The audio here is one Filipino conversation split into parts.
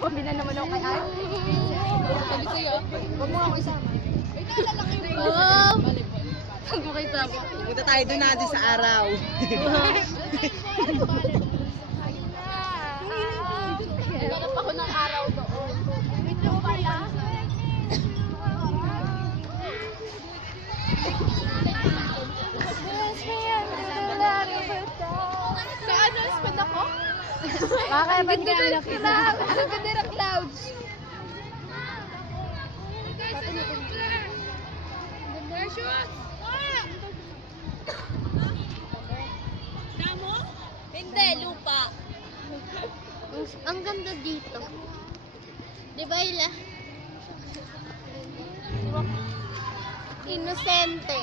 Pabila naman ako kay Ay. Sabi sa'yo, huwag mo ako isama. May nalalaki yung Oo. Huwag mo kayo sama. Punta tayo doon natin sa araw. Naghanap ako ng araw doon. Wait lang pala. Sa ano, spend ako? Bakit ba't nga anak Sa ganda ng clouds. Hindi, lupa. Ang ganda dito. Di ba, Ila? Inosente.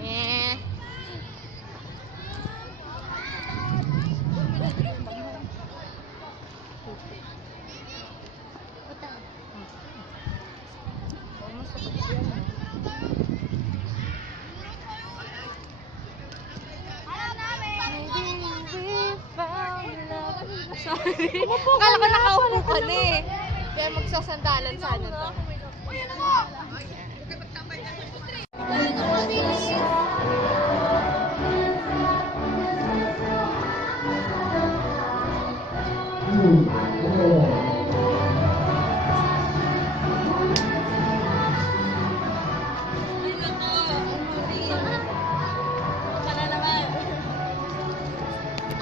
Eh. Akala ko nakaupo ka na eh. Kaya magsasandalan sana to.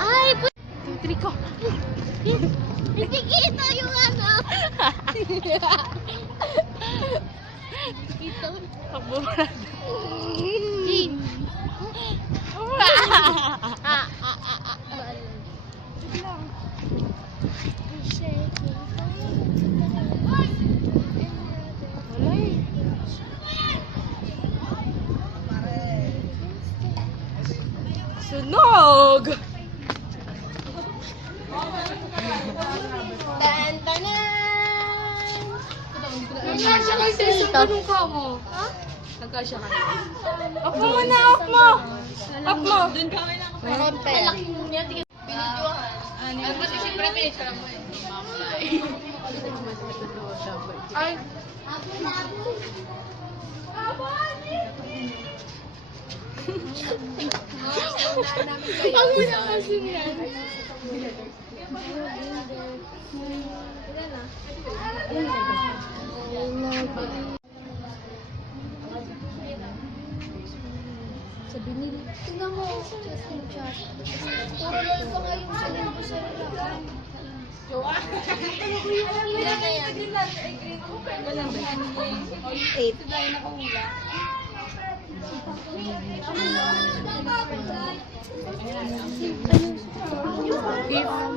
Ay, triko. Hindi kita yung ano. Ito. Jim. Sunog! Tan-tanan! Nagkasya kayo sa isang panungka mo. Ha? Nagkasya kayo. Off mo muna, off mo! Off mo! Doon kami lang. Malaki niya. Binidyohan. Ay, pati siyempre pinitsara mo eh. Ay. Ang muna kasi yan. Sabi nila, tingnan mo, chat. Puro lang pa kayong salim ko sa laban. Ilan na yan? 8.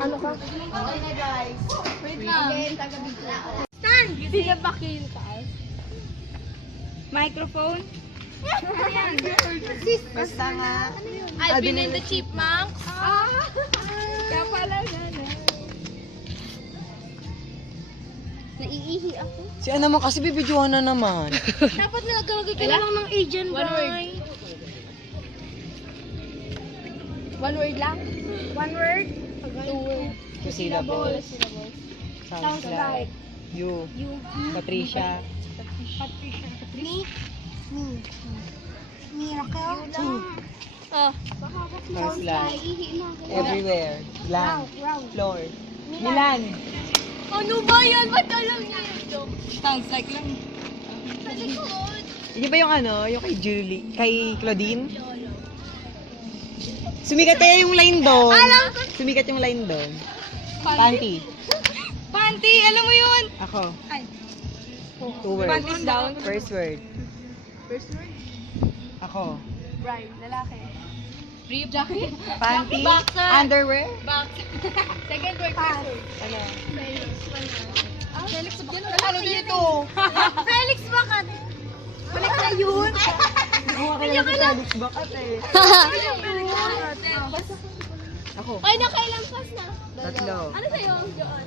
Ano ka? Okay na guys. Wait lang. Stand! Hindi na bakil ka. Microphone? Basta nga. Alvin and the Chipmunks? Kaya pala na. Naiihi ako. Si Ana naman kasi bibidyohan na naman. Dapat nagkalagay ka lang ng agent, One word. boy. One word lang? One word? Two words. 2 syllables. Sounds like. You. Patricia. Me. Miracle. Oh. Sounds like. Naiihi na ako. Everywhere. Land. Floor. Milan. Ano ba yan? Ba't alam niya ito? Sounds like lang. Sa likod. Hindi ba yung ano, yung kay Julie, kay Claudine? Sumikat kaya yung line doon. Sumikat yung line doon. Panty. Panty! Alam mo yun? Ako. Ay. 2 words. Panties down. First word. First word? Ako. Bride. Lalaki. Brief. Jacket? Panty. Boxer. Underwear. Box. Second word. First word. Ano? Felix ba? Ano dito? Felix Bakat. Balik na yun. Nakuha ka lang sa Felix Bakat eh. Ako. Ay, nakailang pass na. 3. Ano sa'yo, Joon?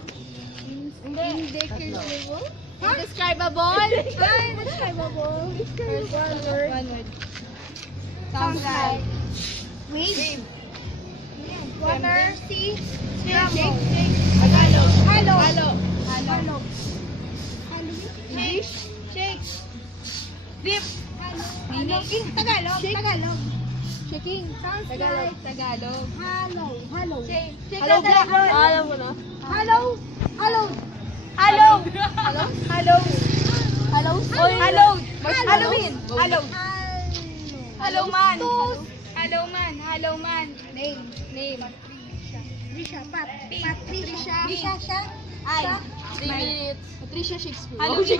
Tatlo. Indescribable? Ay, indescribable. First one word. One word. Sounds like. Wave. Water. Sea. Scramble. Tagalog. English? Shake. Dip. Tagalog. Tagalog. Shaking. Sounds like Tagalog. hello. Hello. Shake. Hello, black. Alam mo na. Hello. Hello. Hello. Hello. Hello. Hello. Halloween. Hello. Hello man. Hello man. Hello man. Name. Patricia. Patricia. Ay. 3 minutes. Patricia Shakespeare. Halloween.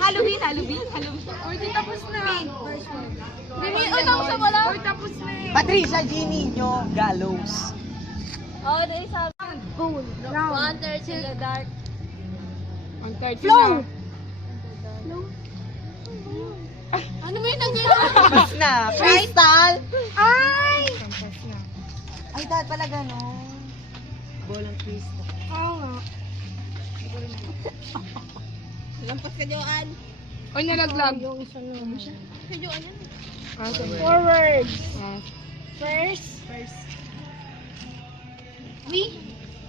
Or tapos na. First word. 3 minutes. Tapos na pala. Or tapos na. Patricia Gininho Gallows. Oh, there is a Goal. Round. 1/3 in the dark. 1/3 Flow. Ano ba yung nagano? Tapos na. Crystal. Ay! Ay, dahil pala gano'n. Bolang crystal. Oo nga. Lampas ka, Joan. O, nalaglag. Yung isa lang. Ka, Joan yan. Four words. First. We.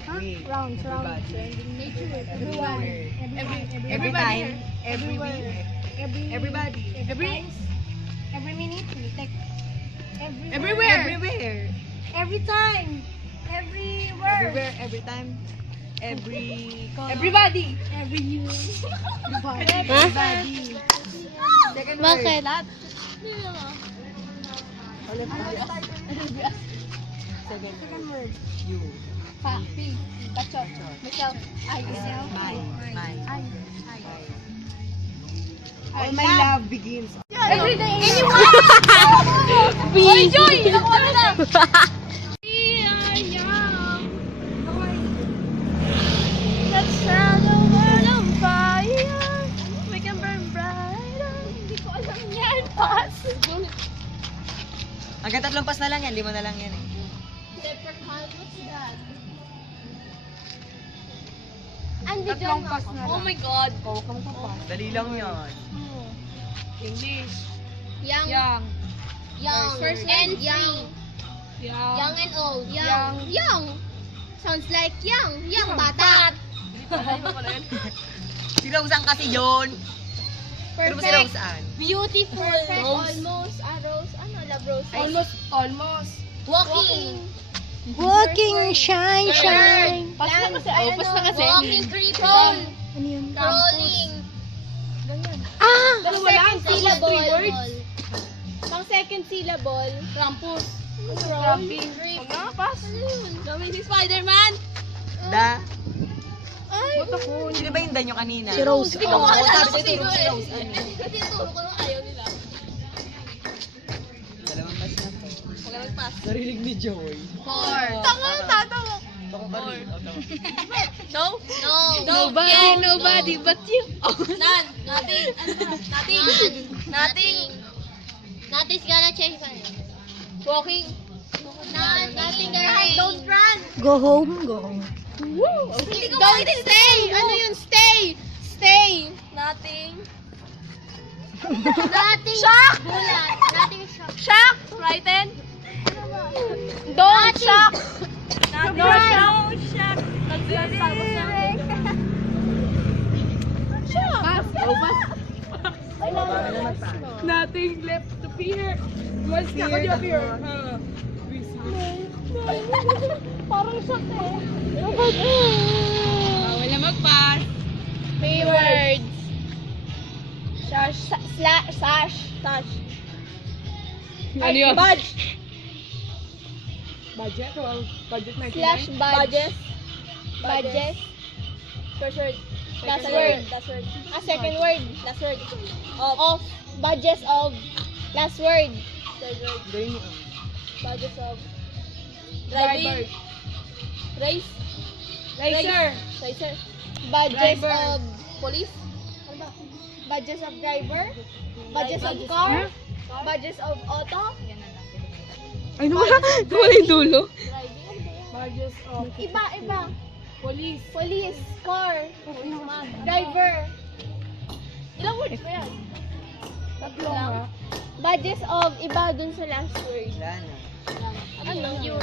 Huh? We. Rounds. Everybody. Nature. Everyone. Every time. Every week. Everybody. Every minute. We take. Everywhere. Everywhere. Every time. Everywhere. Everywhere. Every time. Every. Everybody. Every year. Everybody. Second word. Bakit? Ulit. Second word. You. Pa. P. Bacho. Myself. I. Mine. I. All my love begins. Every day. Oy, Joy! Ako na! Let's set the world on fire. We can burn brighter. Hindi ko alam yan. Pass. Hanggang 3 pas na lang yan. 5 na lang yan eh. Leprechaun, what's that? Tatlong pass na lang. Oh my God. Dali lang yan. English. Young. Young. First and young. Young. And old. Young. Young. Sounds like young. Young bata. Si Roseanne kasi yun. Pero ba si Perfect. Roseanne? Beautiful. Perfect. Rose. Almost. Rose. Ano? Love rose. Almost. Walking. Walking, shine, shine. Pas na kasi. Oh, pas na kasi. Walking. Crawl. Ano yun? Crawling. Ah! Dalawa lang. Syllable. 3 words. Pang second syllable. Krampus. Crawling. Huwag na, pass. Gawin si Spider-Man. Da? Ay. Ba't ako? Sino ba yung danyo kanina? Si Rose. Hindi ko maalala sabi kung ko sino si eh. Roseanne eh. Kasi turo ko nung ayaw nila. Dalawang pas na to. Wala mag-pass. Narinig ni Joy. 4. Tanga, tatawa. Ako ka rin. No? No. Nobody but you. None. Nothing. Nothing. Nothing's gonna change my Walking. Nothing gonna Don't run. Go home, go home. Don't stay. Ano yun? Stay. Nothing. Nothing. Shock. Bulat. Nothing shock. Shock. Frightened. Don't shock. No shock. Nothing left to fear. Mas na kayo fear. Parang shock eh. Wala mag-pass. 3 words. Sash. Sash. Ano yun? Badge. Budget? Well, budget 99? Slash badges. Badges. First word. Last Second word. word. Second word. Last word. Of. Badges of. Last word. Third word. Ganyan. Badges of. Driver. Race. Racer. Badges Driver. of. Police. Badges of driver. Badges of car. Badges of auto. Ay, wala yung dulo. Badges of. Iba. Police. Police. Car. Driver. Ilang words ba yan? Tatlo nga. Badges of. Iba dun sa last word. Wala na. Ano yun?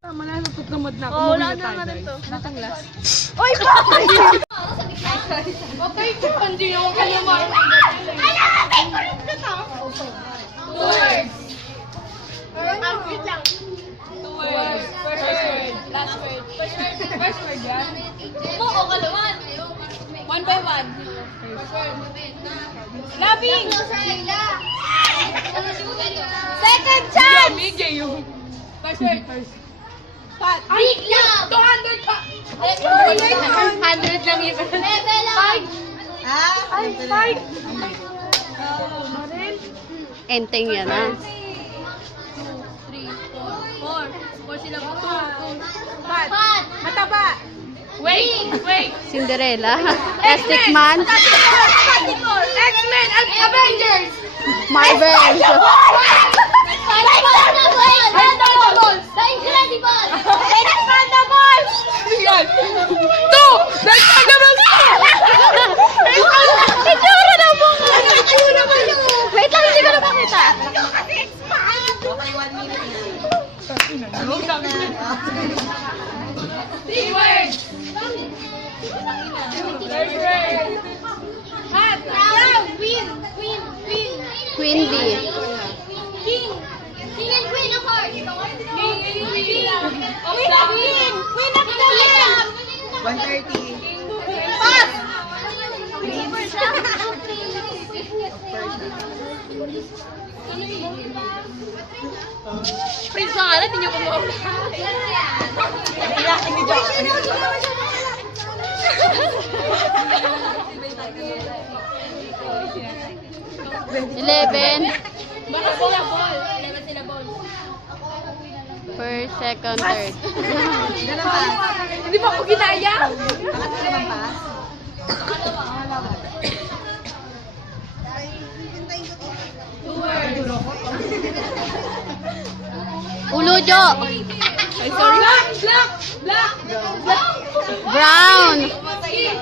Tama na, natutamad na ako. Oh, wala Muna na tayo, nga rin guys. to. Natang last. Oy, bakit? Okay, hindi naman kayo marunong. Two words. Two words. First word. Last word. First word yan. Oo, kalaman. One by one. First word. Labing. Second chance. Bigay yung. First word. Pat. Big love. 200 ka. 100 lang yun. Five. Ah, Ay, five. Enteng yan, ah. 4 sila ba? Pat. Mataba. Wait. Cinderella. Plastic Man. X-Men and Avengers. Marvel. Yan. Two! Nagkagamal ka! Itsura na mo! Wait lang, hindi ko na makita. Three words. Third word. Hat. Crown. Queen. Queen Bee. King. King and Queen of Hearts. King of Queen. Queen of the Land. 130. Pass. Prince na nga lang, hindi niyo kumawala. Iyakin ni Josh. 11. Baka sila ball. 11 sila ball. First, second, third. Ganun pa. Hindi pa ako ginaya. Pangatlo naman pa. Ulujo. Ay, sorry. Black. Brown. King.